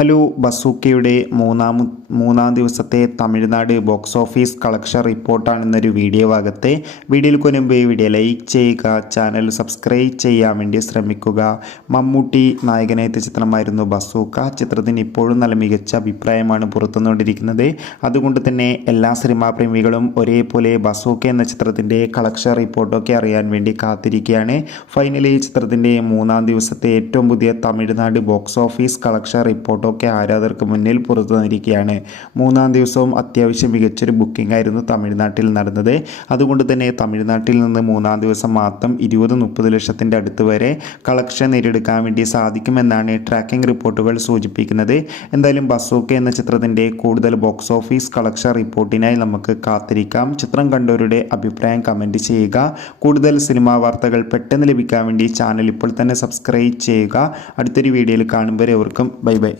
Hello, ബസൂക്കയുടെ മൂന്നാം ദിവസത്തെ തമിഴ്നാട് ബോക്സ് ഓഫീസ് കളക്ഷൻ റിപ്പോർട്ടാണെന്നൊരു വീഡിയോ ഭാഗത്തെ വീഡിയോയിൽ മുൻപ് വീഡിയോ ലൈക്ക് ചെയ്യുക, ചാനൽ സബ്സ്ക്രൈബ് ചെയ്യാൻ വേണ്ടി ശ്രമിക്കുക. മമ്മൂട്ടി നായകനെത്തിയ ചിത്രമായിരുന്നു ബസൂക്ക. ചിത്രത്തിന് ഇപ്പോഴും നല്ല മികച്ച അഭിപ്രായമാണ് പുറത്തുവന്നുകൊണ്ടിരിക്കുന്നത്. അതുകൊണ്ട് തന്നെ എല്ലാ സിനിമാ പ്രേമികളും ഒരേപോലെ ബസൂക്ക എന്ന ചിത്രത്തിൻ്റെ കളക്ഷൻ റിപ്പോർട്ടൊക്കെ അറിയാൻ വേണ്ടി കാത്തിരിക്കുകയാണ്. ഫൈനലി ചിത്രത്തിൻ്റെ മൂന്നാം ദിവസത്തെ ഏറ്റവും പുതിയ Tamil Nadu box office collection report ഒക്കെ ആരാധകർക്ക് മുന്നിൽ പുറത്തു വന്നിരിക്കുകയാണ്. മൂന്നാം ദിവസവും അത്യാവശ്യം മികച്ചൊരു ബുക്കിംഗ് ആയിരുന്നു തമിഴ്നാട്ടിൽ നടന്നത്. അതുകൊണ്ട് തന്നെ തമിഴ്നാട്ടിൽ നിന്ന് മൂന്നാം ദിവസം മാത്രം 20-30 ലക്ഷത്തിൻ്റെ അടുത്ത് വരെ കളക്ഷൻ നേടിയെടുക്കാൻ വേണ്ടി സാധിക്കുമെന്നാണ് ട്രാക്കിംഗ് റിപ്പോർട്ടുകൾ സൂചിപ്പിക്കുന്നത്. എന്തായാലും ബസൂക്ക എന്ന ചിത്രത്തിൻ്റെ കൂടുതൽ ബോക്സ് ഓഫീസ് കളക്ഷൻ റിപ്പോർട്ടിനായി നമുക്ക് കാത്തിരിക്കാം. ചിത്രം കണ്ടവരുടെ അഭിപ്രായം കമൻറ്റ് ചെയ്യുക. കൂടുതൽ സിനിമാ വാർത്തകൾ പെട്ടെന്ന് ലഭിക്കാൻ വേണ്ടി ചാനൽ ഇപ്പോൾ തന്നെ സബ്സ്ക്രൈബ് ചെയ്യുക. അടുത്തൊരു വീഡിയോയിൽ കാണുമ്പോൾ എവർക്കും ബൈ ബൈ.